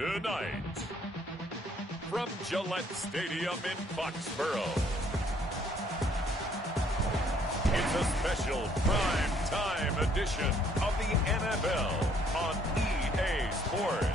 Tonight, from Gillette Stadium in Foxborough, it's a special prime time edition of the NFL on EA Sports.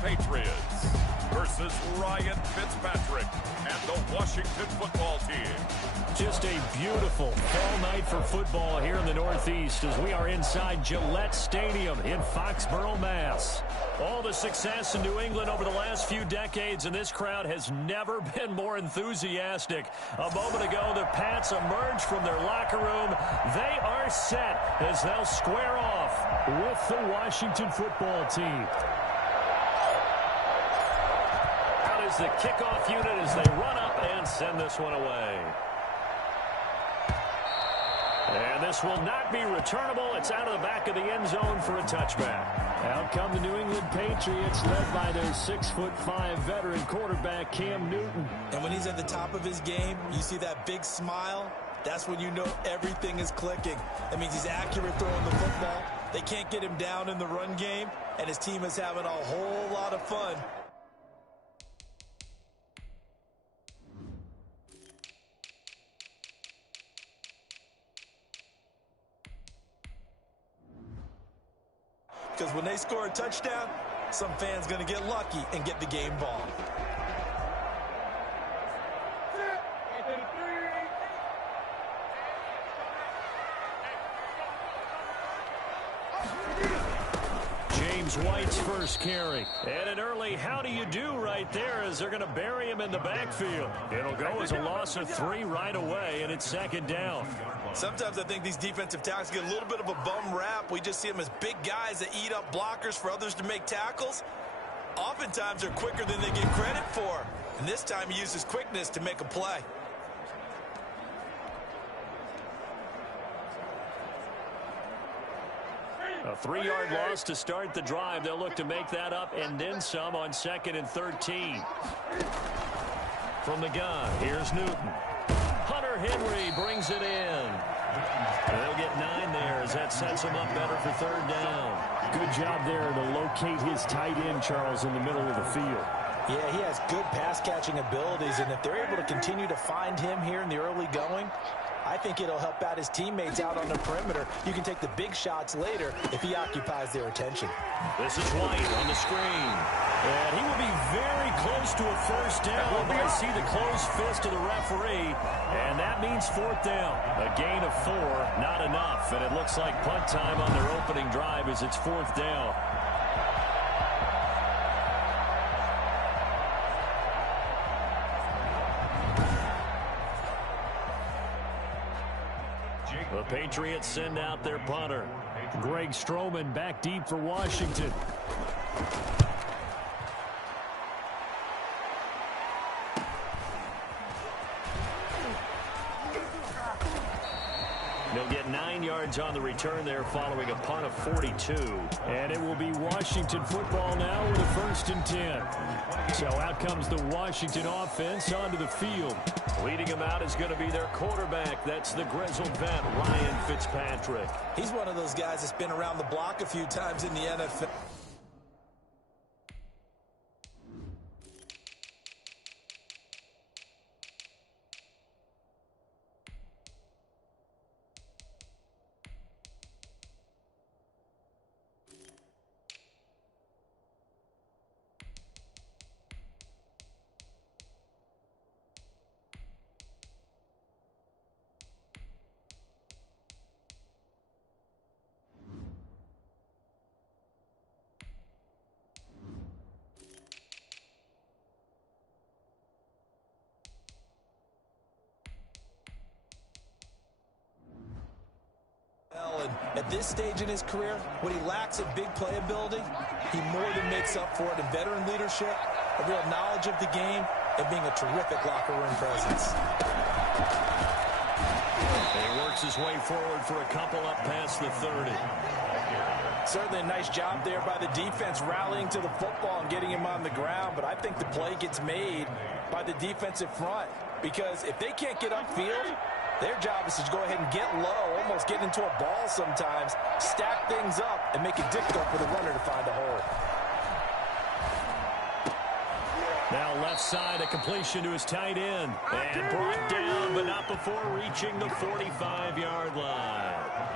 Patriots versus Ryan Fitzpatrick and the Washington football team. Just a beautiful fall night for football here in the Northeast as we are inside Gillette Stadium in Foxborough, Mass. All the success in New England over the last few decades, and this crowd has never been more enthusiastic. A moment ago, the Pats emerged from their locker room. They are set as they'll square off with the Washington football team. Is the kickoff unit as they run up and send this one away. And this will not be returnable. It's out of the back of the end zone for a touchback. Out come the New England Patriots, led by their 6'5" veteran quarterback, Cam Newton. And when he's at the top of his game, you see that big smile. That's when you know everything is clicking. That means he's accurate throwing the football. They can't get him down in the run game, and his team is having a whole lot of fun. Because when they score a touchdown, some fan's going to get lucky and get the game ball. James White's first carry. And an early how do you do right there as they're going to bury him in the backfield. It'll go as a loss of 3 right away, and it's second down. Sometimes I think these defensive tackles get a little bit of a bum rap. We just see them as big guys that eat up blockers for others to make tackles. Oftentimes they're quicker than they get credit for. And this time he uses quickness to make a play. A 3-yard loss to start the drive. They'll look to make that up and then some on 2nd and 13. From the gun, here's Newton. Hunter Henry brings it in. They'll get 9 there as that sets him up better for 3rd down. Good job there to locate his tight end, Charles, in the middle of the field. Yeah, he has good pass-catching abilities, and if they're able to continue to find him here in the early going, I think it'll help out his teammates out on the perimeter. You can take the big shots later if he occupies their attention. This is White on the screen. And he will be very close to a first down, but I see the closed fist of the referee, and that means 4th down. A gain of 4, not enough, and it looks like punt time on their opening drive as it's 4th down. The Patriots send out their punter. Greg Stroman back deep for Washington. They'll get 9 yards on the return there following a punt of 42. And it will be Washington football now with a 1st and 10. So out comes the Washington offense onto the field. Leading them out is going to be their quarterback. That's the grizzled vet, Ryan Fitzpatrick. He's one of those guys that's been around the block a few times in the NFL. At this stage in his career, what he lacks in big playability, he more than makes up for it in veteran leadership, a real knowledge of the game, and being a terrific locker room presence. He works his way forward for a couple up past the 30. Certainly a nice job there by the defense rallying to the football and getting him on the ground, but I think the play gets made by the defensive front because if they can't get upfield, their job is to go ahead and get low, almost get into a ball sometimes, stack things up, and make it difficult for the runner to find a hole. Now left side, a completion to his tight end. And brought down, but not before reaching the 45-yard line.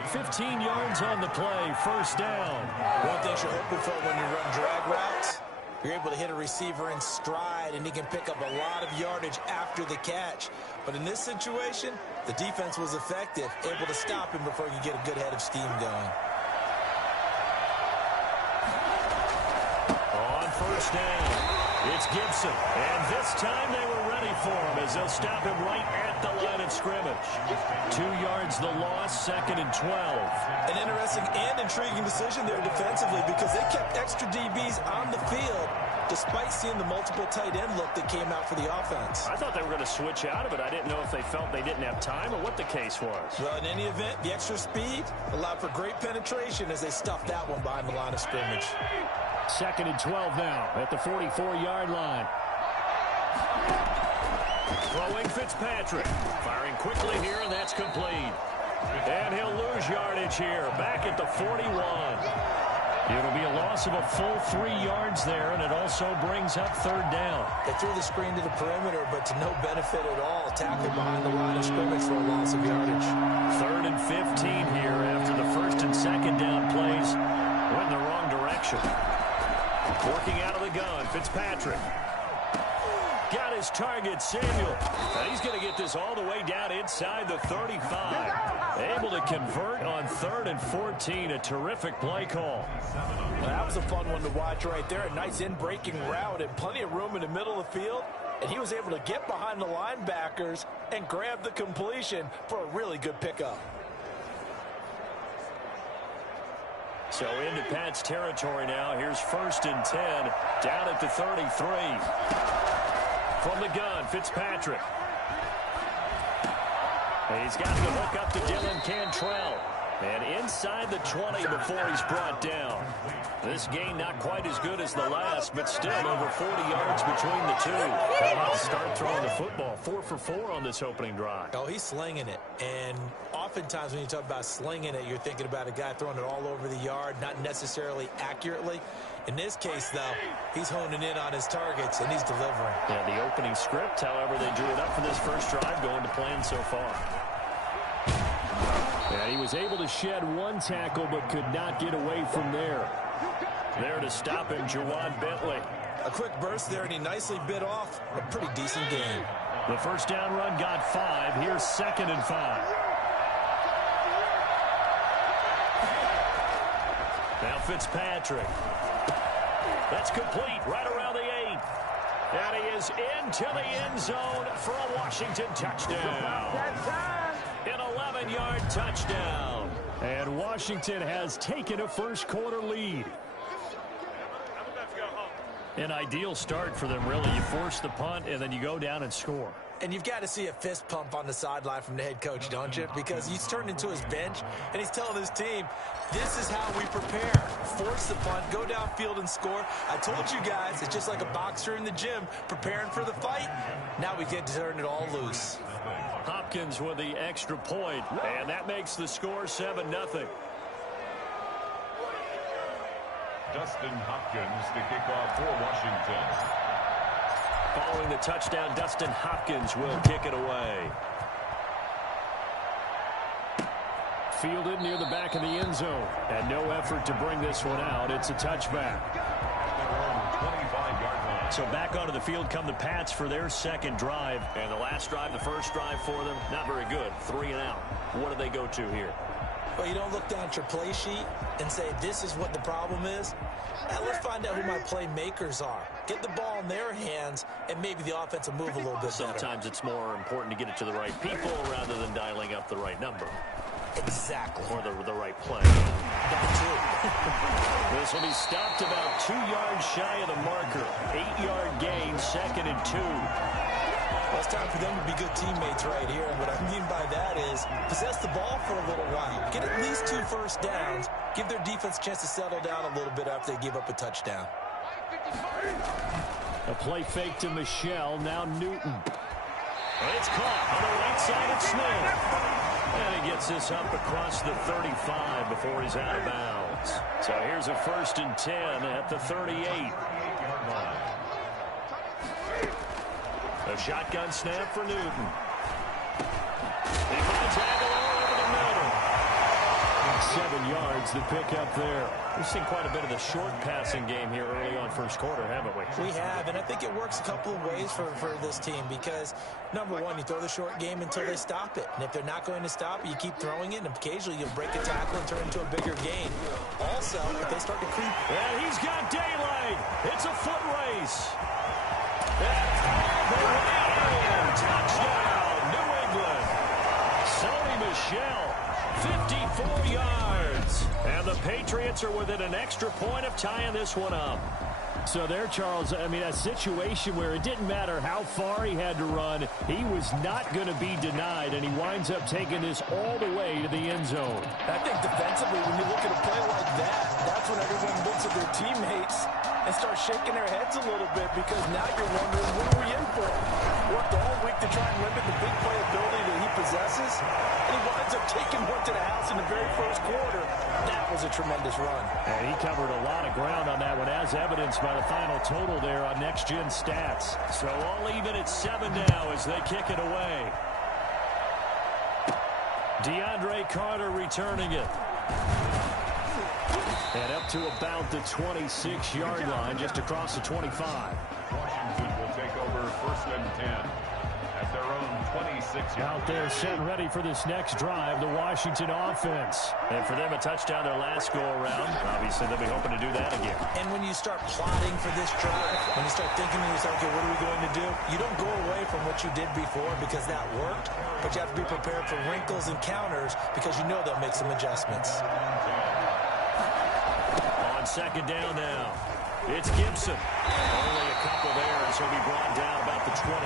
15 yards on the play, first down. One thing you're hoping for when you run drag routes, you're able to hit a receiver in stride, and he can pick up a lot of yardage after the catch. But in this situation, the defense was effective, able to stop him before you get a good head of steam going. On first down. It's Gibson, and this time they were ready for him as they'll stop him right at the line of scrimmage. 2 yards the loss, 2nd and 12. An interesting and intriguing decision there defensively because they kept extra DBs on the field despite seeing the multiple tight end look that came out for the offense. I thought they were going to switch out of it. I didn't know if they felt they didn't have time or what the case was. Well, in any event, the extra speed allowed for great penetration as they stuffed that one behind the line of scrimmage. 2nd and 12 now at the 44-yard line. Throwing Fitzpatrick. Firing quickly here, and that's complete. And he'll lose yardage here, back at the 41. It'll be a loss of a full 3 yards there, and it also brings up 3rd down. They threw the screen to the perimeter, but to no benefit at all. Tackled behind the line of scrimmage for a loss of yardage. 3rd and 15 here after the 1st and 2nd down plays went in the wrong direction. Working out of the gun, Fitzpatrick. Got his target, Samuel. And he's going to get this all the way down inside the 35. Able to convert on 3rd and 14. A terrific play call. Well, that was a fun one to watch right there. A nice in-breaking route and plenty of room in the middle of the field. And he was able to get behind the linebackers and grab the completion for a really good pickup. So into Pat's territory now. Here's 1st and 10 down at the 33. From the gun, Fitzpatrick. He's got the hook up to Dylan Cantrell. And inside the 20 before he's brought down. This game not quite as good as the last, but still over 40 yards between the two. How about to start throwing the football? 4 for 4 on this opening drive. Oh, he's slinging it. And oftentimes when you talk about slinging it, you're thinking about a guy throwing it all over the yard, not necessarily accurately. In this case, though, he's honing in on his targets, and he's delivering. Yeah, the opening script, however, they drew it up for this first drive, going to plan so far. And he was able to shed one tackle, but could not get away from there. There to stop him, Jawan Bentley. A quick burst there, and he nicely bit off a pretty decent game. The first down run got 5. Here's 2nd and 5. Now Fitzpatrick. That's complete right around the 8. And he is into the end zone for a Washington touchdown. An 11-yard touchdown. And Washington has taken a first-quarter lead. An ideal start for them, really. You force the punt, and then you go down and score. And you've got to see a fist pump on the sideline from the head coach, don't you? Because he's turned into his bench, and he's telling his team, this is how we prepare. Force the punt, go downfield and score. I told you guys, it's just like a boxer in the gym preparing for the fight. Now we get to turn it all loose. Hopkins with the extra point, and that makes the score 7-0. Dustin Hopkins to kick off for Washington. Following the touchdown, Dustin Hopkins will kick it away. Fielded near the back of the end zone. And no effort to bring this one out. It's a touchback. So back onto the field come the Pats for their second drive. And the last drive, the first drive for them, not very good. 3 and out. What do they go to here? Well, you don't look down at your play sheet and say, this is what the problem is. Now, let's find out who my playmakers are. Get the ball in their hands, and maybe the offense will move a little bit better. Sometimes it's more important to get it to the right people rather than dialing up the right number. Exactly. Or the right play. That too. This will be stopped about 2 yards shy of the marker. 8-yard gain, 2nd and 2. Well, it's time for them to be good teammates right here. And what I mean by that is possess the ball for a little while. Get at least 2 first downs. Give their defense a chance to settle down a little bit after they give up a touchdown. A play fake to Michelle. Now Newton. It's caught on the right side of Smith. And he gets this up across the 35 before he's out of bounds. So here's a 1st and 10 at the 38. A shotgun snap for Newton. He finds Aguilar over the middle. 7 yards, the pickup there. We've seen quite a bit of the short passing game here early on first quarter, haven't we? We have, and I think it works a couple of ways for this team because, number one, you throw the short game until they stop it. And if they're not going to stop it, you keep throwing it, and occasionally you'll break a tackle and turn it into a bigger gain. Also, if they start to creep. And he's got daylight. It's a foot race. And touchdown, New England. Sony Michel, 54 yards. And the Patriots are within an extra point of tying this one up. So there, Charles, I mean, a situation where it didn't matter how far he had to run, he was not going to be denied, and he winds up taking this all the way to the end zone. I think defensively, when you look at a play like that, that's when everyone looks at their teammates and starts shaking their heads a little bit because now you're wondering, what are we in for? Worked all week to try and limit the big play ability that he possesses, and he winds up taking one to the house in the very first quarter. That was a tremendous run. And he covered a lot of ground on that one, as evidenced by the final total there on Next Gen Stats. So all even at 7 now as they kick it away. DeAndre Carter returning it. And up to about the 26-yard line, just across the 25. Washington will take over 1st and 10 at their own 26-yard. Out there set and ready for this next drive, the Washington offense. And for them, a touchdown their last go-around. Obviously, they'll be hoping to do that again. And when you start plotting for this drive, when you start thinking to yourself, okay, what are we going to do? You don't go away from what you did before because that worked, but you have to be prepared for wrinkles and counters because you know they'll make some adjustments. On 2nd down now, it's Gibson. Only a couple there as he'll be brought down about the 28.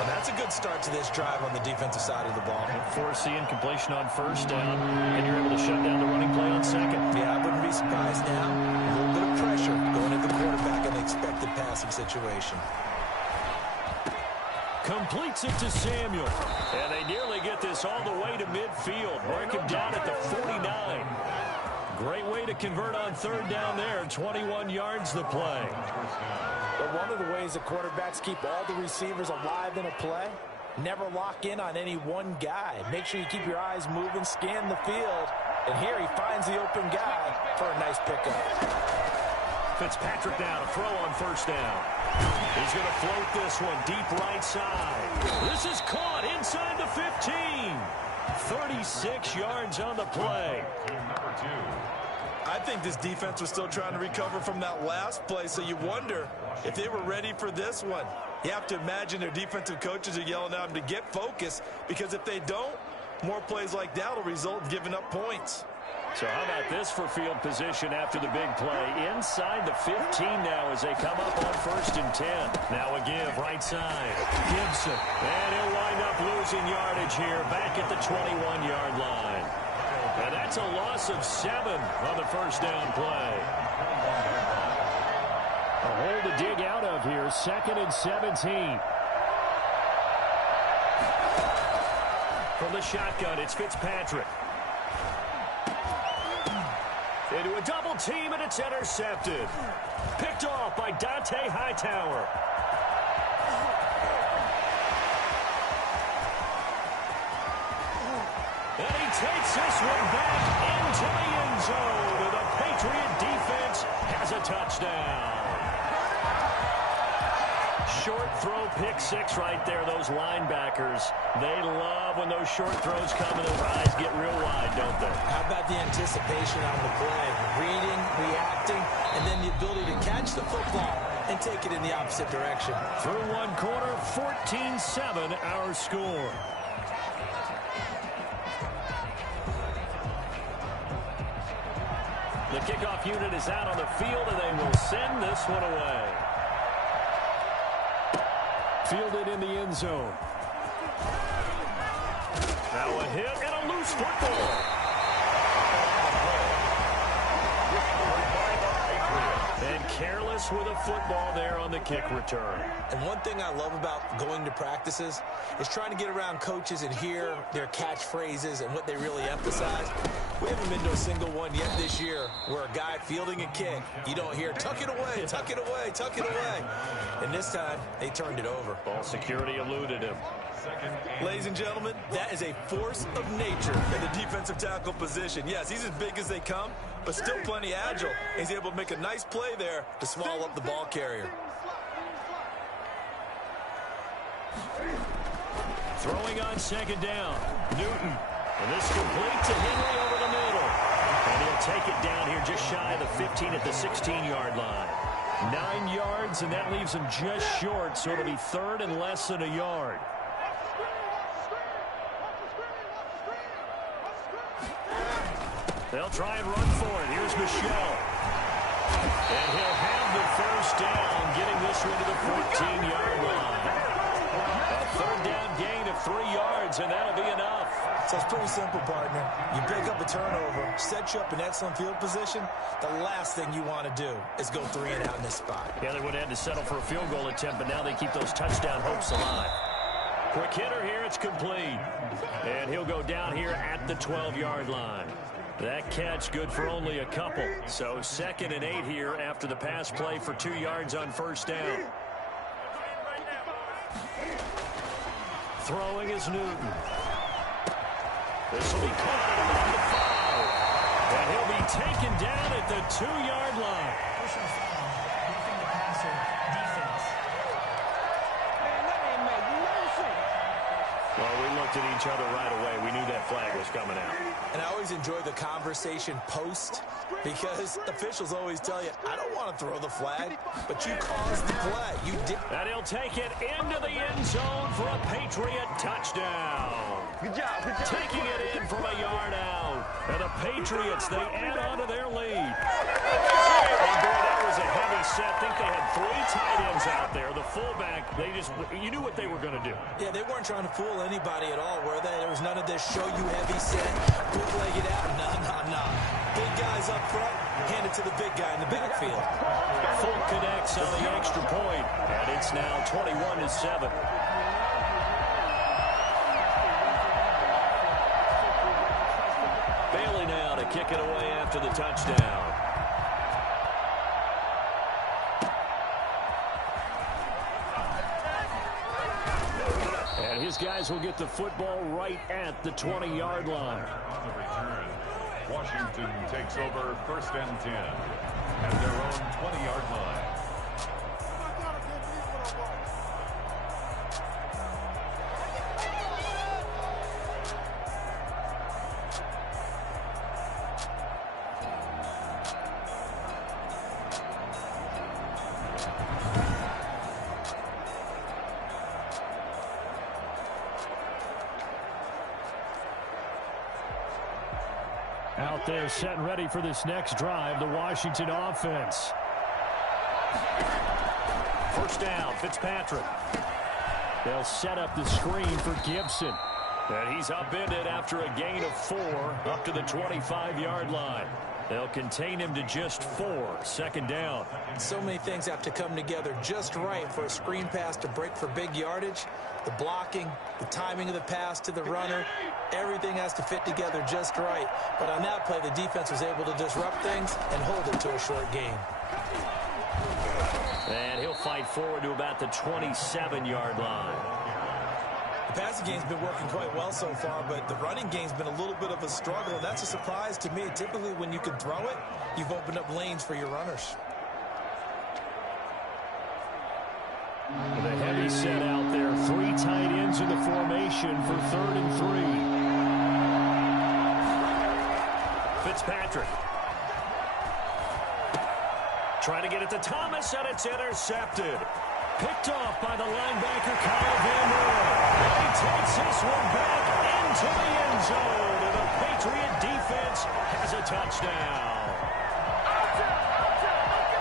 And that's a good start to this drive on the defensive side of the ball. Force the incompletion on 1st down, and you're able to shut down the running play on 2nd. Yeah, I wouldn't be surprised now. A little bit of pressure going at the quarterback in the expected passing situation. Completes it to Samuel. And they nearly get this all the way to midfield. Mark him down at the 49. Great way to convert on 3rd down there. 21 yards the play. But one of the ways the quarterbacks keep all the receivers alive in a play, never lock in on any one guy. Make sure you keep your eyes moving, scan the field. And here he finds the open guy for a nice pickup. Fitzpatrick now to throw on 1st down. He's going to float this one deep right side. This is caught inside the 15. 36 yards on the play. Number 2. I think this defense was still trying to recover from that last play, so you wonder if they were ready for this one. You have to imagine their defensive coaches are yelling at them to get focused, because if they don't, more plays like that will result in giving up points. So how about this for field position after the big play? Inside the 15 now as they come up on 1st and 10. Now a give right side. Gibson. And he'll wind up losing yardage here back at the 21-yard line. And that's a loss of 7 on the 1st down play. A hole to dig out of here. 2nd and 17. From the shotgun, it's Fitzpatrick. Into a double team, and it's intercepted. Picked off by Dante Hightower. And he takes this one back into the end zone. And the Patriot defense has a touchdown. Short throw, pick 6 right there. Those linebackers, they love when those short throws come and their eyes get real wide, don't they? How about the anticipation on the play? Reading, reacting, and then the ability to catch the football and take it in the opposite direction. Through one quarter, 14-7 our score. The kickoff unit is out on the field, and they will send this one away. fielded in the end zone. Now a hit and a loose football. And careless with a football there on the kick return. And one thing I love about going to practices is trying to get around coaches and hear their catchphrases and what they really emphasize. We haven't been to a single one yet this year where a guy fielding a kick, you don't hear, tuck it away, tuck it away, tuck it away. And this time, they turned it over. Ball security eluded him. Ladies and gentlemen, that is a force of nature in the defensive tackle position. Yes, he's as big as they come, but still plenty agile. He's able to make a nice play there to swallow up the ball carrier. Throwing on second down. Newton. And this complete to Henry over the middle. And he'll take it down here just shy of the 15 at the 16-yard line. 9 yards, and that leaves him just short, so it'll be third and less than a yard. They'll try and run for it. Here's Michelle. And he'll have the first down, getting this one to the 14-yard line. A third down gain of 3 yards, and that'll be enough. So it's pretty simple, partner. You pick up a turnover, set you up in excellent field position. The last thing you want to do is go 3 and out in this spot. Yeah, they would have had to settle for a field goal attempt, but now they keep those touchdown hopes alive. Quick hitter here, it's complete. And he'll go down here at the 12-yard line. That catch good for only a couple. So 2nd and 8 here after the pass play for 2 yards on first down. Throwing is Newton. This will be caught at the 5. And he'll be taken down at the 2-yard line. Well, we looked at each other right away. We knew that flag was coming out. And I always enjoy the conversation post because officials always tell you, I don't want to throw the flag, but you caused the play. You did. And he'll take it into the end zone for a Patriot touchdown. Good job. Good job. Taking it in from a yard out. And the Patriots, they add on to their lead. And boy, that was a heavy set. I think they had 3 tight ends out there. The fullback, you knew what they were going to do. Yeah, they weren't trying to fool anybody at all, were they? There was none of this show you heavy set, bootleg it out. No. Big guys up front, hand it to the big guy in the backfield. Full connects on the extra point, and it's now 21-7. Bailey now to kick it away after the touchdown. And his guys will get the football right at the 20-yard line. On the return, Washington takes over 1st and 10 at their own 20-yard line. Out there set and ready for this next drive, the Washington offense. First down, Fitzpatrick. They'll set up the screen for Gibson. And he's upended after a gain of 4 up to the 25-yard line. They'll contain him to just 4, 2nd down. So many things have to come together just right for a screen pass to break for big yardage. The blocking, the timing of the pass to the runner, everything has to fit together just right. But on that play, the defense was able to disrupt things and hold it to a short gain. And he'll fight forward to about the 27-yard line. The passing game's been working quite well so far, but the running game's been a little bit of a struggle, and that's a surprise to me. Typically, when you can throw it, you've opened up lanes for your runners. With a heavy set out there, 3 tight ends in the formation for 3rd and 3. Fitzpatrick. Trying to get it to Thomas, and it's intercepted. Picked off by the linebacker, Kyle Van Noy. And he takes this one back into the end zone. And the Patriot defense has a touchdown.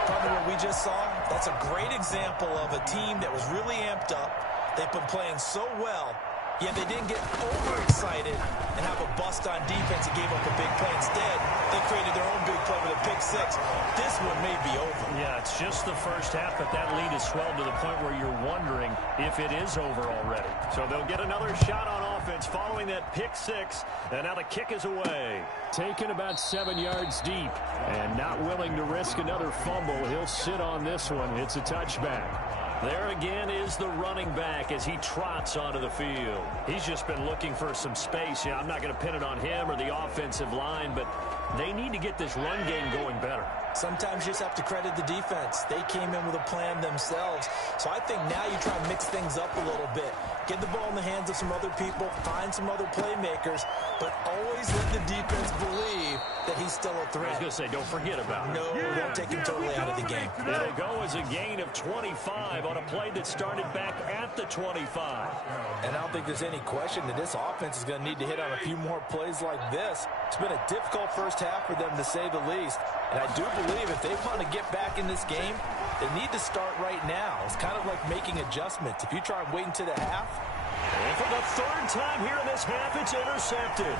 Probably what we just saw, that's a great example of a team that was really amped up, They've been playing so well, yet they didn't get overexcited and have a bust on defense and gave up a big play. Instead, they created their own big play with a pick six. This one may be over. Yeah, it's just the first half, but that lead has swelled to the point where you're wondering if it is over already. So they'll get another shot on offense following that pick six, and now the kick is away. Taken about 7 yards deep and not willing to risk another fumble. He'll sit on this one. It's a touchback. There again is the running back as he trots onto the field. He's just been looking for some space. Yeah, I'm not going to pin it on him or the offensive line, but they need to get this run game going better. Sometimes you just have to credit the defense. They came in with a plan themselves. So I think now you try to mix things up a little bit. Get the ball in the hands of some other people, find some other playmakers, but always let the defense believe that he's still a threat. I was going to say, don't forget about it. No, don't take him totally out of the game. It'll go as a gain of 25 on a play that started back at the 25. And I don't think there's any question that this offense is going to need to hit on a few more plays like this. It's been a difficult first half for them, to say the least. And I do believe if they want to get back in this game, they need to start right now. It's kind of like making adjustments. If you try and wait until the half. And for the third time here in this half, it's intercepted.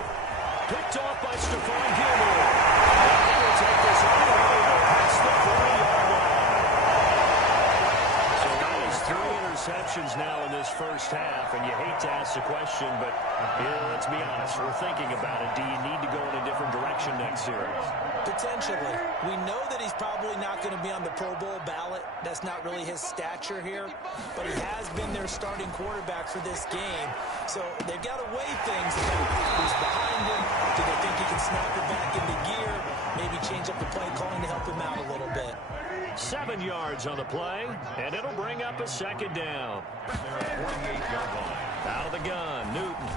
Picked off by Stephon Gilmore. And he will take this all the way past the 40-yard line. So that is 3 interceptions now in this first half, and you hate to ask the question, but let's be honest, we're thinking about it. Do you need to go in a different direction next series? Potentially. We know that he's probably not going to be on the Pro Bowl ballot. That's not really his stature here. But he has been their starting quarterback for this game. So they've got to weigh things about who's behind him. Do they think he can snap it back into gear? Maybe change up the play calling to help him out a little bit. 7 yards on the play, and it'll bring up a second down. Out of the gun, Newton.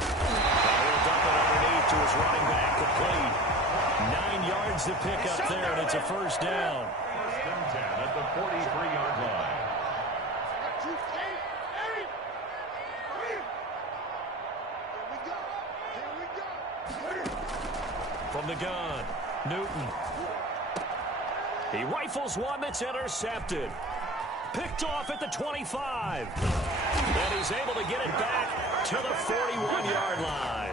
He'll dump it underneath to his running back, complete. 9 yards to pick up there, and it's a first down. At the 43-yard line. From the gun, Newton. He rifles one that's intercepted. Picked off at the 25. And he's able to get it back to the 41-yard line.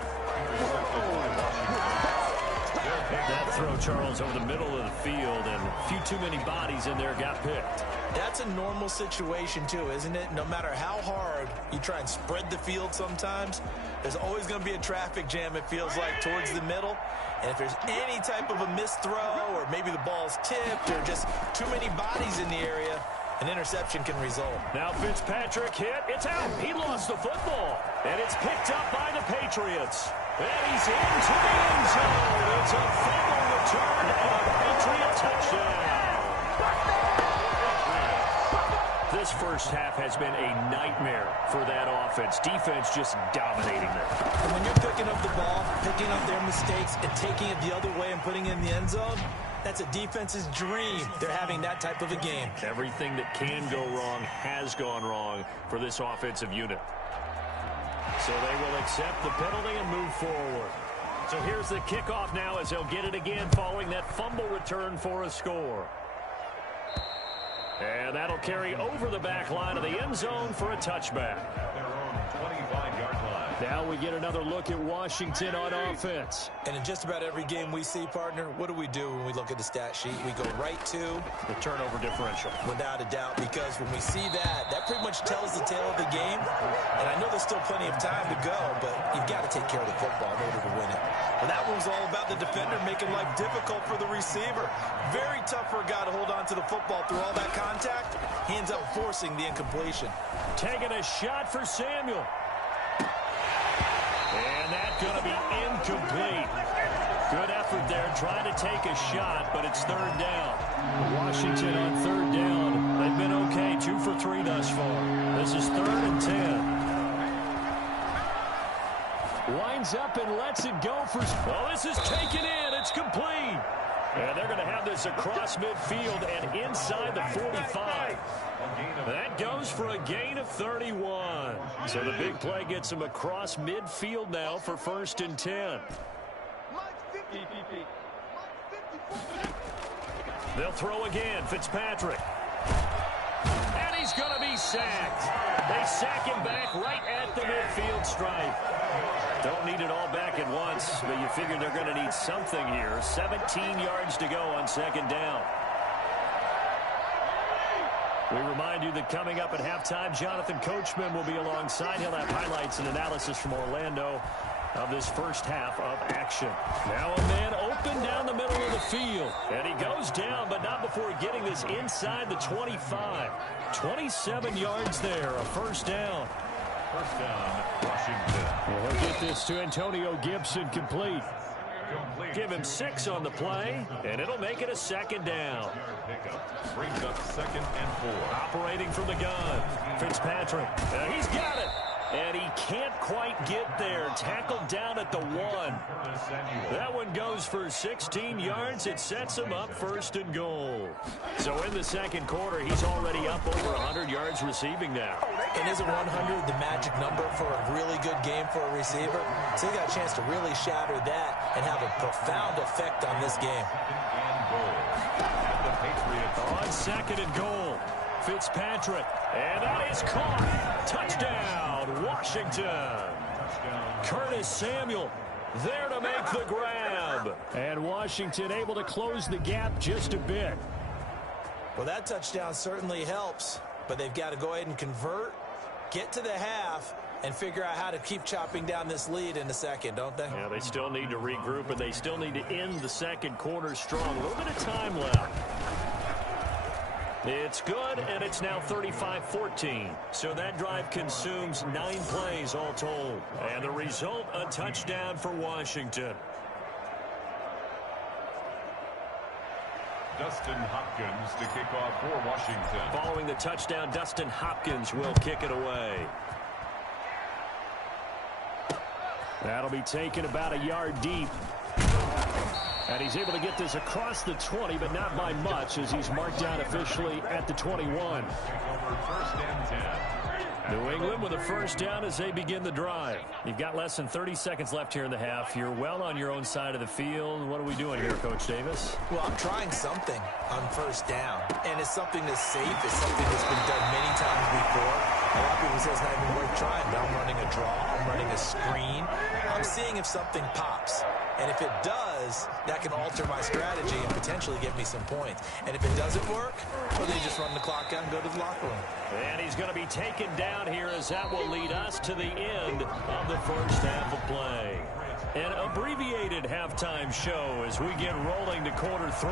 That throw, Charles, over the middle of the field, and a few too many bodies in there got picked. That's a normal situation, too, isn't it? No matter how hard you try and spread the field sometimes, there's always going to be a traffic jam, it feels like, towards the middle. And if there's any type of a missed throw, or maybe the ball's tipped, or just too many bodies in the area, an interception can result. Now Fitzpatrick hit. It's out. He lost the football. And it's picked up by the Patriots. And he's into the end zone. It's a fumble return and a Patriot touchdown. This first half has been a nightmare for that offense. Defense just dominating them. And when you're picking up the ball, picking up their mistakes, and taking it the other way and putting it in the end zone, that's a defense's dream. They're having that type of a game. Everything that can go wrong has gone wrong for this offensive unit. So they will accept the penalty and move forward. So here's the kickoff now as they'll get it again following that fumble return for a score. And that'll carry over the back line of the end zone for a touchback. Their own 25-yard line. Now we get another look at Washington on offense. And in just about every game we see, partner, what do we do when we look at the stat sheet? We go right to the turnover differential. Without a doubt, because when we see that, that pretty much tells the tale of the game. And I know there's still plenty of time to go, but you've got to take care of the football in order to win it. Well, that one was all about the defender making life difficult for the receiver. Very tough for a guy to hold on to the football through all that contact. He ends up forcing the incompletion. Taking a shot for Samuel. And that's going to be incomplete. Good effort there trying to take a shot, but it's third down. Washington on third down. They've been okay, 2 for 3 thus far. This is 3rd and 10. Winds up and lets it go for... Well, this is taken in. It's complete. And they're going to have this across midfield and inside the 45. That goes for a gain of 31. So the big play gets them across midfield now for 1st and 10. They'll throw again. Fitzpatrick. And he's going to be sacked. They sack him back right at the midfield stripe. Don't need it all back at once, but you figure they're going to need something here. 17 yards to go on second down. We remind you that coming up at halftime, Jonathan Coachman will be alongside. He'll have highlights and analysis from Orlando of this first half of action. Now a man open down the middle of the field. And he goes down, but not before getting this inside the 25. 27 yards there, a first down. First down, Washington. Well, he'll get this to Antonio Gibson, complete. Give him 6 on the play, and it'll make it a second down. Pickup brings up 2nd and 4. Operating from the gun, Fitzpatrick. He's got it. And he can't quite get there. Tackled down at the 1. That one goes for 16 yards. It sets him up 1st and goal. So in the second quarter, he's already up over 100 yards receiving now. And isn't 100 the magic number for a really good game for a receiver? So he got a chance to really shatter that and have a profound effect on this game. On 2nd and goal, Fitzpatrick. And that is caught. Touchdown, Washington. Curtis Samuel there to make the grab. And Washington able to close the gap just a bit. Well, that touchdown certainly helps, but they've got to go ahead and convert, get to the half, and figure out how to keep chopping down this lead in the second, don't they? Yeah, they still need to regroup, and they still need to end the second quarter strong. A little bit of time left. It's good, and it's now 35-14. So that drive consumes 9 plays all told. And the result, a touchdown for Washington. Dustin Hopkins to kick off for Washington. Following the touchdown, Dustin Hopkins will kick it away. That'll be taken about a yard deep. And he's able to get this across the 20, but not by much, as he's marked down officially at the 21. New England with a first down as they begin the drive. You've got less than 30 seconds left here in the half. You're well on your own side of the field. What are we doing here, Coach Davis? Well, I'm trying something on first down, and it's something that's safe. It's something that's been done many times before. A lot of people say it's not even worth trying. But I'm running a draw. I'm running a screen. I'm seeing if something pops. And if it does, that can alter my strategy and potentially get me some points. And if it doesn't work, well, then you just run the clock out and go to the locker room. And he's going to be taken down here, as that will lead us to the end of the first half of play. An abbreviated halftime show as we get rolling to quarter 3.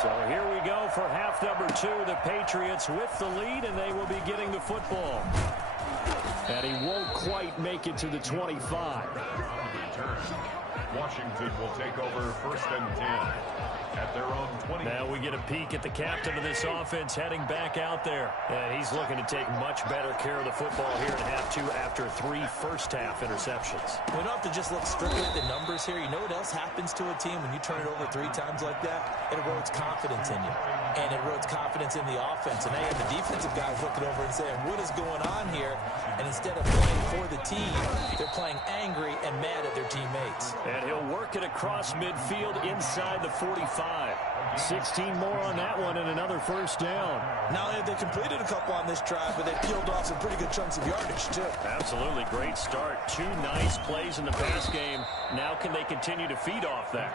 So here we go for half number 2. The Patriots with the lead, and they will be getting the football. And he won't quite make it to the 25. Washington will take over 1st and 10 at their own 20. Now we get a peek at the captain of this offense heading back out there. And he's looking to take much better care of the football here in half 2 after 3 first-half interceptions. We don't have to just look strictly at the numbers here. You know what else happens to a team when you turn it over 3 times like that? It erodes confidence in you. And it erodes confidence in the offense. And now you have the defensive guys looking over and saying, what is going on here? And instead of playing for the team, they're playing angry and mad at their teammates. And he'll work it across midfield inside the 45. 16 more on that one and another first down. Not only have they completed a couple on this drive, but they peeled off some pretty good chunks of yardage, too. Absolutely. Great start. 2 nice plays in the pass game. Now can they continue to feed off that?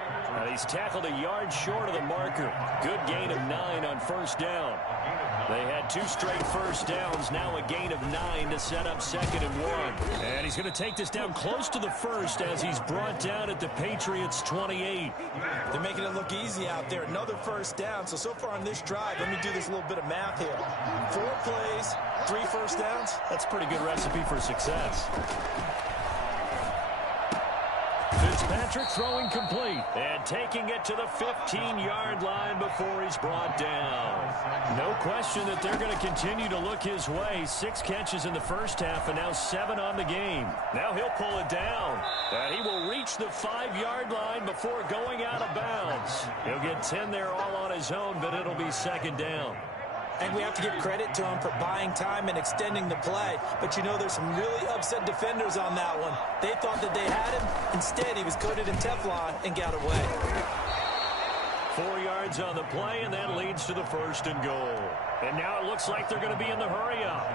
He's tackled a yard short of the marker. Good gain of 9 on first down. They had 2 straight first downs. Now a gain of 9 to set up 2nd and 1. And he's going to take this down close to the 1st as he's brought down at the Patriots' 28. They're making it look easy out there. Another first down. So far on this drive, let me do this little bit of math here. 4 plays, 3 first downs. That's a pretty good recipe for success. Fitzpatrick throwing complete and taking it to the 15-yard line before he's brought down. No question that they're going to continue to look his way. 6 catches in the first half and now 7 on the game. Now he'll pull it down. And he will reach the 5-yard line before going out of bounds. He'll get 10 there all on his own, but it'll be 2nd down. And we have to give credit to him for buying time and extending the play. But you know, there's some really upset defenders on that one. They thought that they had him. Instead, he was coated in Teflon and got away. 4 yards on the play, and that leads to the 1st and goal. And now it looks like they're going to be in the hurry-up.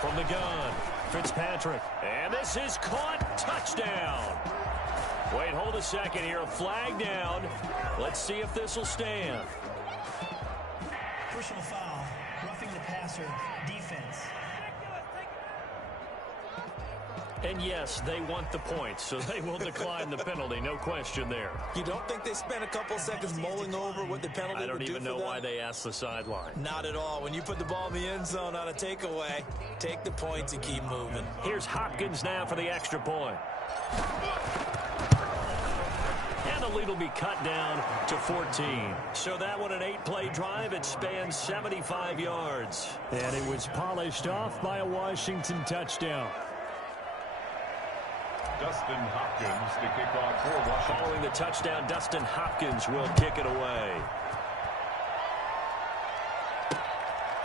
From the gun, Fitzpatrick. And this is caught. Touchdown. Wait, hold a second here. A flag down. Let's see if this will stand. Personal foul. Roughing the passer. Defense. And yes, they want the points, so they will decline the penalty. No question there. You don't think they spent a couple seconds mulling over what the penalty I don't would do even for know them? why they asked the sideline. Not at all. When you put the ball in the end zone on a takeaway, take the points and keep moving. Here's Hopkins now for the extra point. And the lead will be cut down to 14. So that one, an 8-play drive. It spans 75 yards. And it was polished off by a Washington touchdown. Dustin Hopkins to kick off for Washington. Following the touchdown, Dustin Hopkins will kick it away.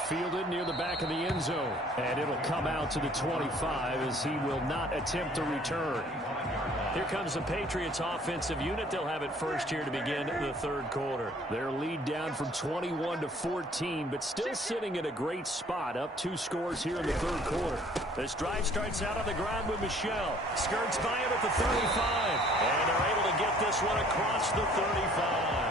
Fielded near the back of the end zone. And it'll come out to the 25 as he will not attempt to return. Here comes the Patriots offensive unit. They'll have it first here to begin the 3rd quarter. Their lead down from 21 to 14, but still sitting in a great spot. Up 2 scores here in the 3rd quarter. This drive starts out on the ground with Michel. Skirts by him at the 35. And they're able to get this one across the 35.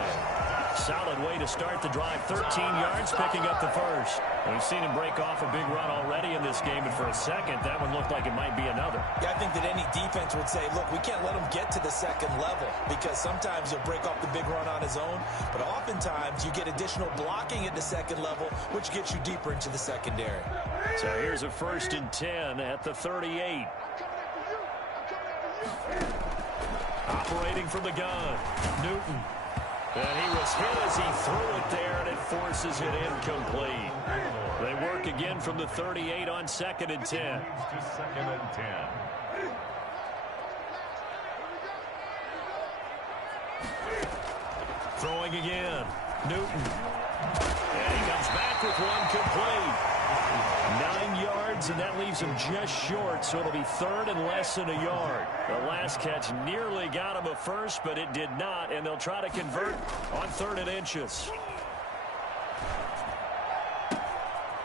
Solid way to start the drive. 13 yards, picking up the 1st. We've seen him break off a big run already in this game, and for a second, that one looked like it might be another. Yeah, I think that any defense would say, look, we can't let him get to the 2nd level because sometimes he'll break off the big run on his own, but oftentimes you get additional blocking at the 2nd level, which gets you deeper into the secondary. So here's a 1st and 10 at the 38. Operating from the gun, Newton. And he was hit as he threw it there, and it forces it incomplete. They work again from the 38 on 2nd and 10. To 2nd and 10. Throwing again, Newton. And he comes back with one complete. 9 yards, and that leaves him just short, so it'll be 3rd and less than a yard. The last catch nearly got him a 1st, but it did not, and they'll try to convert on 3rd and inches.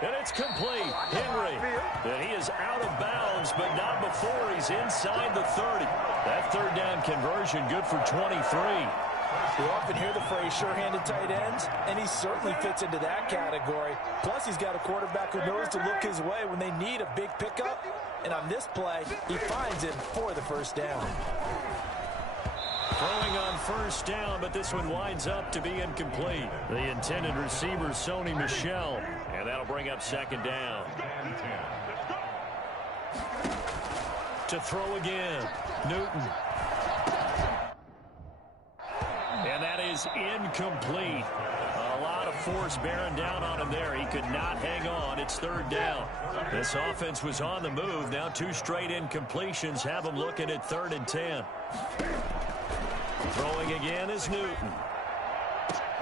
And it's complete. Henry. And he is out of bounds, but not before he's inside the 30. That 3rd down conversion good for 23. You often hear the phrase sure-handed tight ends, and he certainly fits into that category. Plus, he's got a quarterback who knows to look his way when they need a big pickup. And on this play, he finds him for the 1st down. Throwing on 1st down, but this one winds up to be incomplete. The intended receiver, Sony Michel. And that'll bring up 2nd down. To throw again, Newton. And that is incomplete. A lot of force bearing down on him there. He could not hang on. It's 3rd down. This offense was on the move. Now 2 straight incompletions have them looking at 3rd and 10. Throwing again is Newton.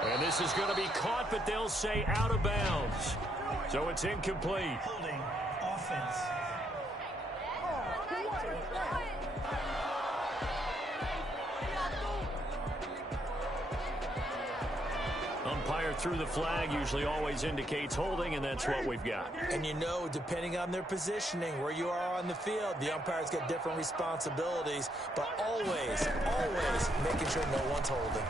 And this is going to be caught, but they'll say out of bounds. So it's incomplete. Holding. Offense. Umpire through the flag usually always indicates holding, and that's what we've got. And you know, depending on their positioning, where you are on the field, the umpire's got different responsibilities, but always, always making sure no one's holding.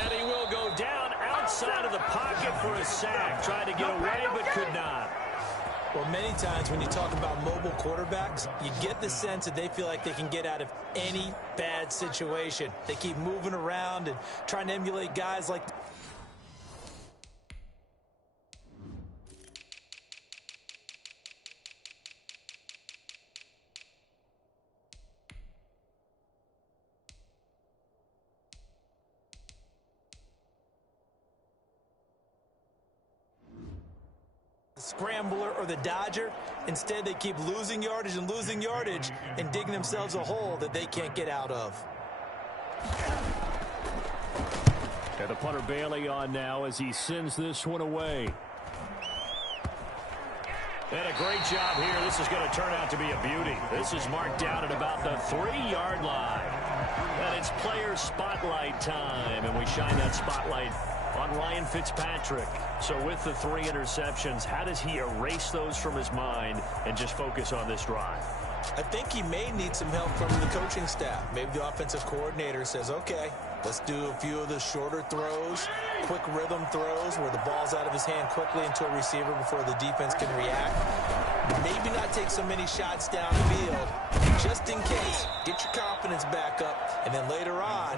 And he will go down outside of the pocket for a sack. Tried to get away, but could not. Well, many times when you talk about mobile quarterbacks, you get the sense that they feel like they can get out of any bad situation. They keep moving around and trying to emulate guys like... Scrambler or the Dodger. Instead, they keep losing yardage and digging themselves a hole that they can't get out of. And the punter Bailey on now as he sends this one away. And a great job here. This is going to turn out to be a beauty. This is marked down at about the 3-yard line. And it's player spotlight time. And we shine that spotlight on Ryan Fitzpatrick. So with the 3 interceptions, how does he erase those from his mind and just focus on this drive? I think he may need some help from the coaching staff. Maybe the offensive coordinator says, okay, let's do a few of the shorter throws, quick rhythm throws where the ball's out of his hand quickly into a receiver before the defense can react. Maybe not take so many shots downfield, just in case. Get your confidence back up, and then later on,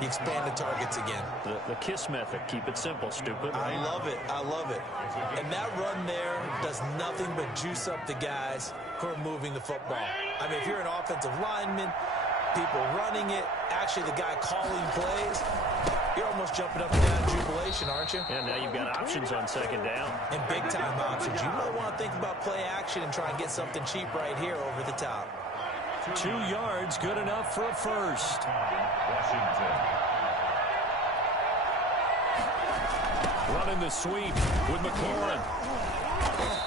you expand the targets again. The KISS method. Keep it simple, stupid. I love it. I love it. And that run there does nothing but juice up the guys who are moving the football. I mean, if you're an offensive lineman, people running it, actually the guy calling plays, you're almost jumping up and down in jubilation, aren't you? And now you've got options on second down. And big-time options. You might want to think about play action and try and get something cheap right here over the top. 2 yards, good enough for a first. Running the sweep with McLaurin.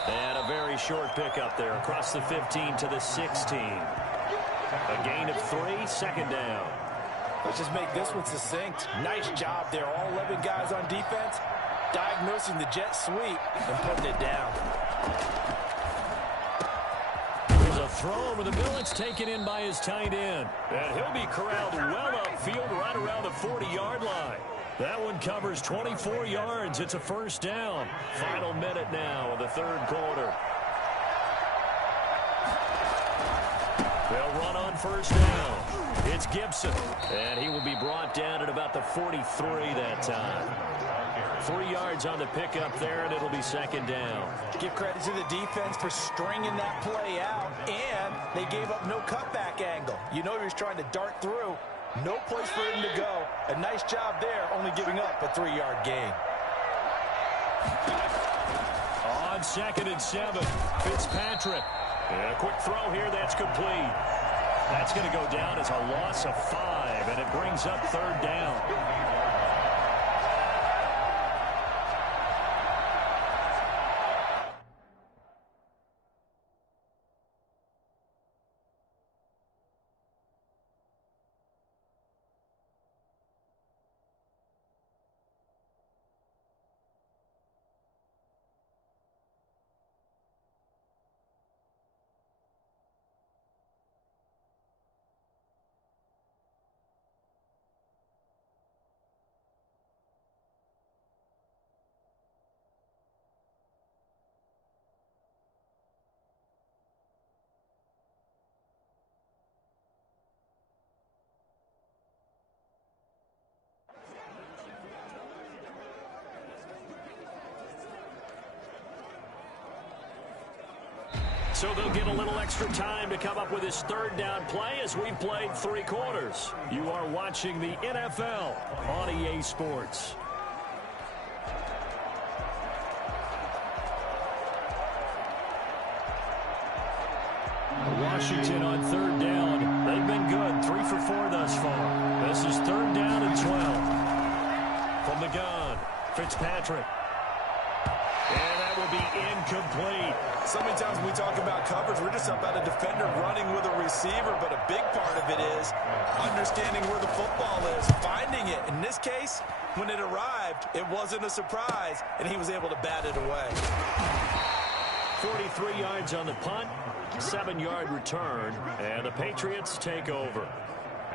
And a very short pickup there across the 15 to the 16. A gain of 3, second down. Let's just make this one succinct. Nice job there. All 11 guys on defense diagnosing the jet sweep and putting it down. There's a throw over the middle. It's taken in by his tight end. And he'll be corralled well upfield right around the 40-yard line. That one covers 24 yards. It's a first down. Final minute now of the third quarter. They'll run on first down. It's Gibson. And he will be brought down at about the 43 that time. 3 yards on the pickup there, and it'll be second down. Give credit to the defense for stringing that play out, and they gave up no cutback angle. You know he was trying to dart through. No place for him to go. A nice job there, only giving up a 3-yard gain. On 2nd and 7, Fitzpatrick. And a quick throw here, that's complete. That's going to go down as a loss of 5, and it brings up third down. So they'll get a little extra time to come up with his third down play as we've played 3 quarters. You are watching the NFL on EA Sports. Washington on third down. They've been good. 3 for 4 thus far. This is third down and 12. From the gun, Fitzpatrick. And that will be incomplete. So many times when we talk about coverage, we're just about a defender running with a receiver, but a big part of it is understanding where the football is, finding it. In this case, when it arrived, it wasn't a surprise, and he was able to bat it away. 43 yards on the punt, 7-yard return, and the Patriots take over.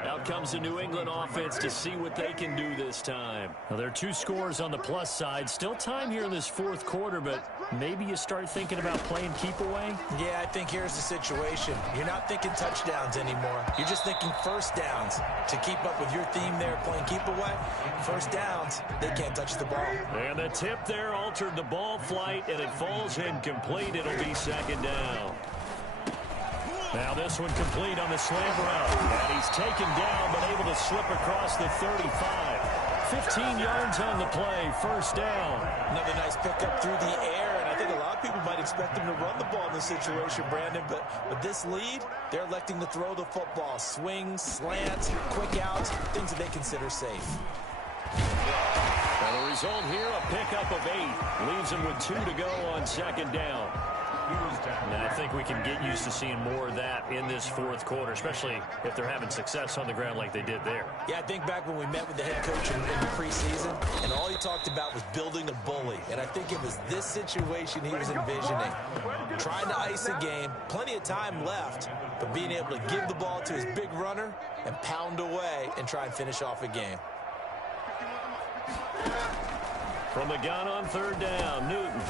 Out comes the New England offense to see what they can do this time. Now, there are 2 scores on the plus side. Still time here in this fourth quarter, but maybe you start thinking about playing keep away? Yeah, I think here's the situation. You're not thinking touchdowns anymore. You're just thinking first downs. To keep up with your theme there, playing keep away, first downs, they can't touch the ball. And the tip there altered the ball flight, and it falls incomplete. It'll be second down. Now this one complete on the slant route. And he's taken down but able to slip across the 35. 15 yards on the play, first down. Another nice pickup through the air, and I think a lot of people might expect him to run the ball in this situation, Brandon, but with this lead, they're electing to throw the football. Swings, slants, quick outs, things that they consider safe. And the result here, a pickup of 8. Leaves him with 2 to go on second down. And I think we can get used to seeing more of that in this fourth quarter, especially if they're having success on the ground like they did there. Yeah, I think back when we met with the head coach in the preseason, and all he talked about was building a bully. And I think it was this situation he was envisioning. Trying to ice a game, plenty of time left, but being able to give the ball to his big runner and pound away and try and finish off a game. From the gun on third down, Newton.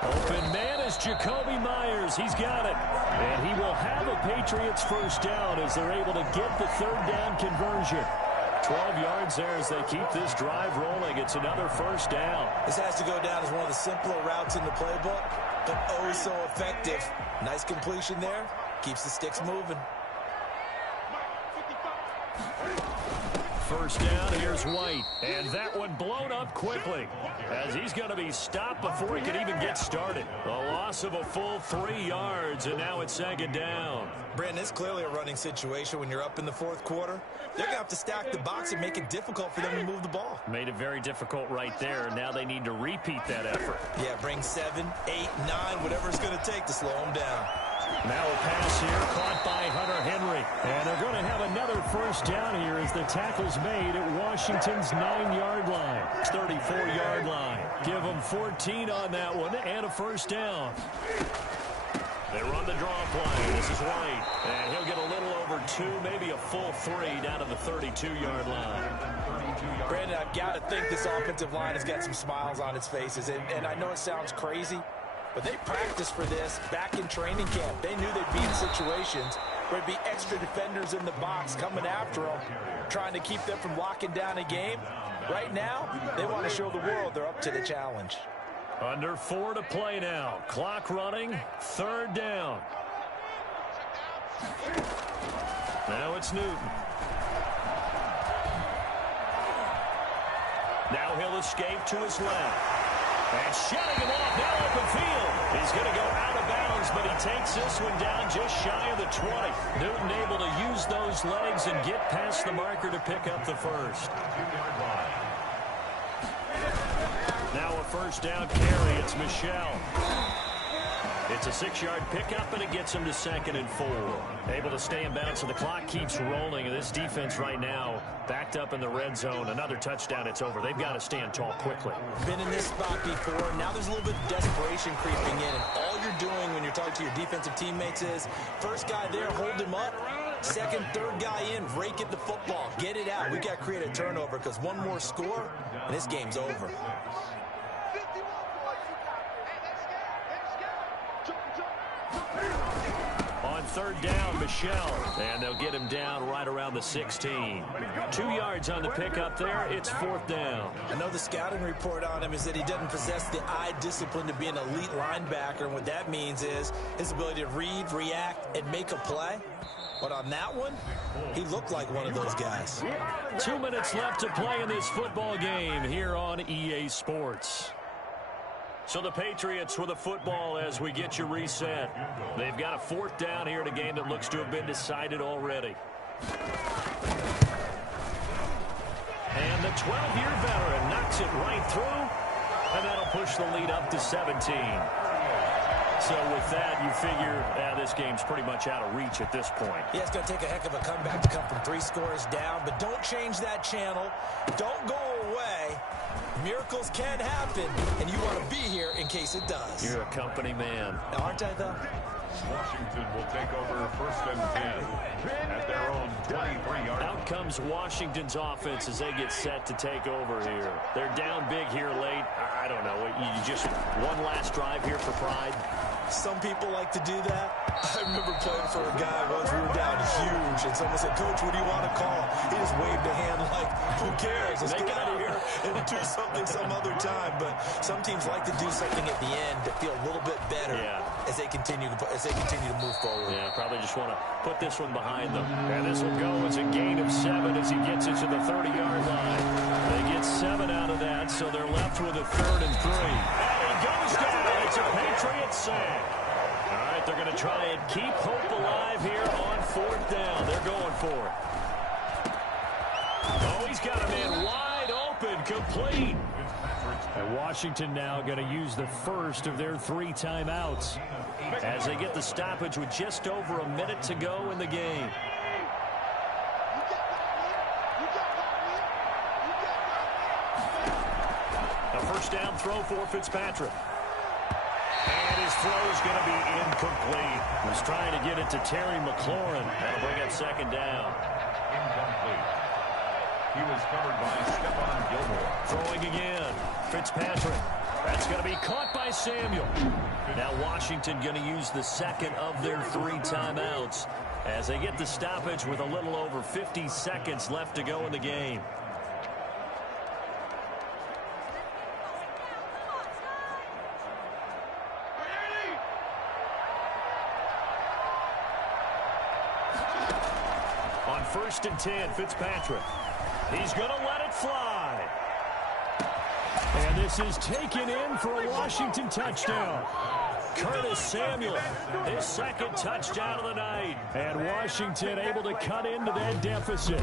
Open man is Jacoby Myers. He's got it. And he will have a Patriots first down as they're able to get the third down conversion. 12 yards there as they keep this drive rolling. It's another first down. This has to go down as one of the simpler routes in the playbook, but oh so effective. Nice completion there. Keeps the sticks moving. First down, here's White. And that one blown up quickly as he's going to be stopped before he can even get started. A loss of a full 3 yards, and now it's second down. Brandon, it's clearly a running situation when you're up in the fourth quarter. They're going to have to stack the box and make it difficult for them to move the ball. Made it very difficult right there. Now they need to repeat that effort. Yeah, bring 7, 8, 9, whatever it's going to take to slow them down. Now a pass here caught by Hunter Henry. And they're going to have another first down here as the tackle's made at Washington's 9-yard line. 34-yard line. Give them 14 on that one and a first down. They run the draw play. This is White. And he'll get a little over 2, maybe a full 3 down to the 32-yard line. Brandon, I've got to think this offensive line has got some smiles on its faces. And I know it sounds crazy, but they practiced for this back in training camp. They knew they'd be in situations where there'd be extra defenders in the box coming after them, trying to keep them from locking down a game. Right now, they want to show the world they're up to the challenge. Under 4 to play now. Clock running. Third down. Now it's Newton. Now he'll escape to his left. And shutting him off now open field. He's going to go out of bounds, but he takes this one down just shy of the 20. Newton able to use those legs and get past the marker to pick up the first. Now a first down carry. It's Michel. It's a 6-yard pickup, and it gets him to 2nd and 4. Able to stay in bounds, so the clock keeps rolling. And this defense right now backed up in the red zone. Another touchdown, it's over. They've got to stand tall quickly. Been in this spot before. Now there's a little bit of desperation creeping in. And all you're doing when you're talking to your defensive teammates is, first guy there, hold him up. Second, third guy in, rake at the football. Get it out. We got to create a turnover because one more score, and this game's over. On third down, Michel. And they'll get him down right around the 16. 2 yards on the pickup there. It's 4th down. I know the scouting report on him is that he doesn't possess the eye discipline to be an elite linebacker. And what that means is his ability to read, react, and make a play. But on that one, he looked like one of those guys. 2 minutes left to play in this football game here on EA Sports. So the Patriots with a football as we get you reset. They've got a 4th down here in a game that looks to have been decided already. And the 12-year veteran knocks it right through, and that'll push the lead up to 17. So with that, you figure this game's pretty much out of reach at this point. Yeah, it's going to take a heck of a comeback to come from 3 scores down, but don't change that channel. Don't go away. Miracles can happen, and you want to be here in case it does. You're a company man. Aren't I, though? Washington will take over 1st and 10 at their own 23-yard. Out comes Washington's offense as they get set to take over here. They're down big here late. I don't know. You just one last drive here for pride. Some people like to do that. I remember playing for a guy once. We were down huge, and someone said, "Coach, what do you want to call?" He just waved a hand like, "Who cares? Let's get out of here and do something some other time." But some teams like to do something at the end to feel a little bit better as they continue to move forward. Yeah, probably just want to put this one behind them. And this will go as a gain of 7 as he gets it to the 30-yard line. They get 7 out of that, so they're left with a 3rd and 3. And he goes down. It's a Patriot sack. All right, they're going to try and keep hope alive here on 4th down. They're going for it. Oh, he's got a man wide open. open, complete. And Washington now going to use the first of their 3 timeouts as they get the stoppage with just over a minute to go in the game. A first down throw for Fitzpatrick. And his throw is going to be incomplete. He was trying to get it to Terry McLaurin. That'll bring up second down. Incomplete. He was covered by Stephon Gilmore. Throwing again. Fitzpatrick. That's going to be caught by Samuel. Now Washington going to use the second of their 3 timeouts as they get the stoppage with a little over 50 seconds left to go in the game. On 1st and 10, Fitzpatrick. He's going to let it fly. And this is taken in for a Washington touchdown. Curtis Samuel, his 2nd touchdown of the night. And Washington able to cut into that deficit.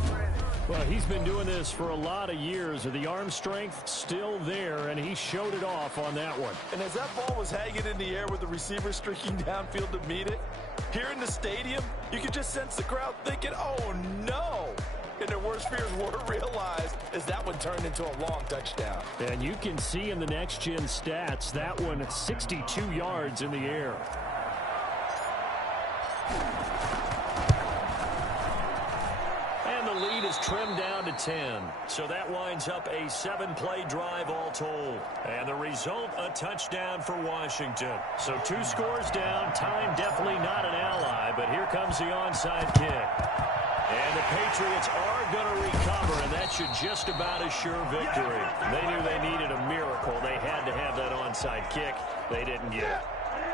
Well, he's been doing this for a lot of years. The arm strength still there, and he showed it off on that one. And as that ball was hanging in the air with the receiver streaking downfield to meet it, here in the stadium, you could just sense the crowd thinking, oh, no. And their worst fears were realized as that one turned into a long touchdown. And you can see in the next-gen stats, that one 62 yards in the air. And the lead is trimmed down to 10. So that winds up a 7-play drive all told. And the result, a touchdown for Washington. So 2 scores down. Time definitely not an ally, but here comes the onside kick. And the Patriots are going to recover, and that should just about assure victory. They knew they needed a miracle. They had to have that onside kick. They didn't get it.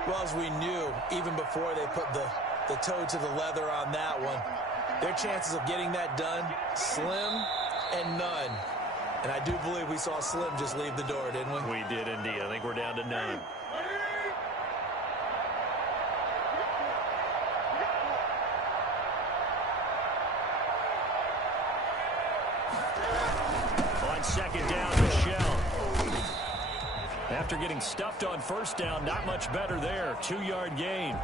Well, as we knew, even before they put the toe to the leather on that one, their chances of getting that done, slim and none. And I do believe we saw Slim just leave the door, didn't we? We did indeed. I think we're down to none. Second down, Michelle. After getting stuffed on 1st down, not much better there. 2-yard gain.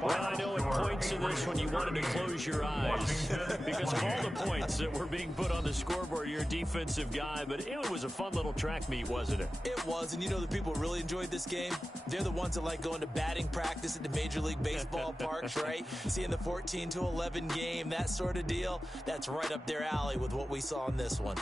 Well, I know at points in this one you wanted to close your eyes because of all the points that were being put on the scoreboard. You're a defensive guy, but it was a fun little track meet, wasn't it? It was, and you know the people who really enjoyed this game? They're the ones that like going to batting practice at the Major League Baseball parks, right? Seeing the 14-11 game, that sort of deal, that's right up their alley with what we saw in this one.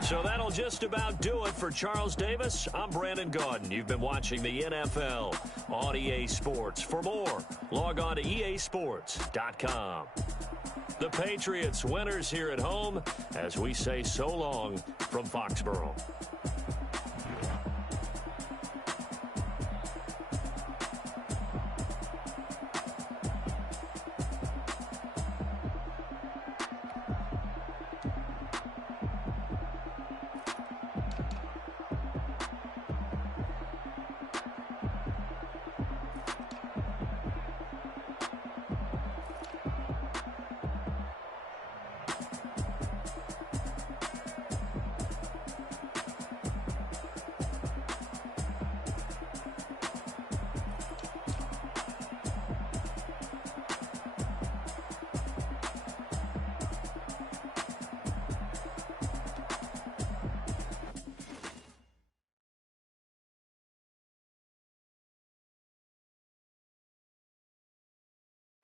So that'll just about do it for Charles Davis. I'm Brandon Gaudin. You've been watching the NFL on EA Sports. For more, log on to easports.com. The Patriots winners here at home as we say so long from Foxborough.